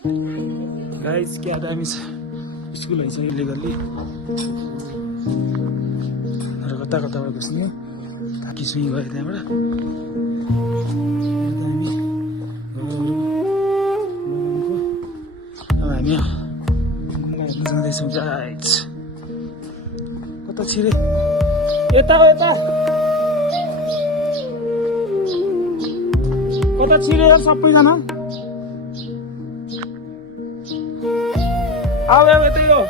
guys क्या दामी छ स्कुल है यसले गल्ली र कता कताबाट घुस्ने ताकि सुई भयो त्यहाँबाट दामी हामी गुम्बा हेर्न जाँदैछौँ गाइस कता छिरे यता हो यता कता छिरे सबैजना आऊ यतै हो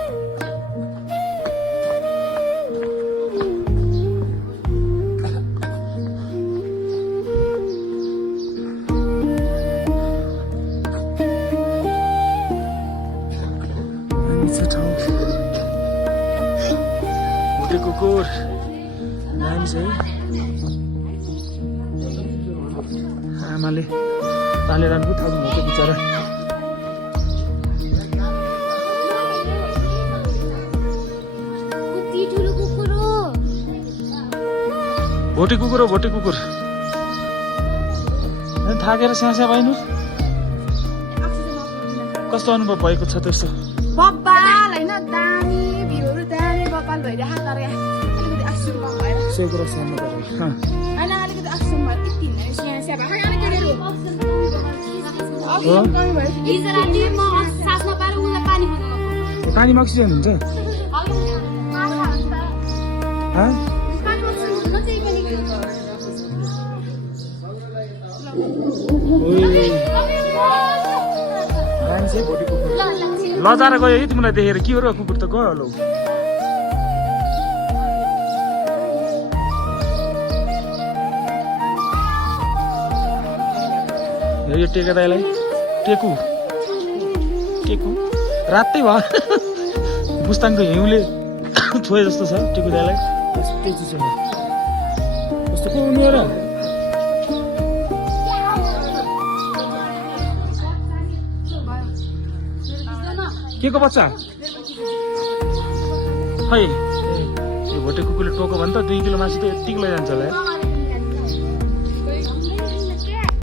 भोटे कुकुर दामी छ है आमाले पालेर पो थाहा भएको बिचरा भोटे कुकुर हो भोटे कुकुर थाकेर स्यास्या भएनु कस्तो अनुभव भएको छ त्यस्तो बब्बाल हैन दामी भिउहरु दामी बब्बाल भइरहेको तर अलिकति अक्सिजन कम भएर सो कुरा सामना गर्नु हैन अलिकति अक्सिजन भएर यति नै स्यास्या भयो अक्सिजन कम भयो हिजो राति म सास नपाएर उलाई पानी खोज्नु पानीमा अक्सिजन हुन्छ लजाएर गयो है तिमीलाई देखेर के हो र कुकुर त गयो होला यो टेका दाइलाई टेकु टेकु रातै भयो बुस्ताङको हिउँले छोए जस्तो छ टेकु दाइलाई त्यस्तै चिज हो कस्तो को हुनु र के को बच्चा खै यो भोटे कुकुरले टोको भने त 2 किलो मासु त यतिको लैजान्छ होला है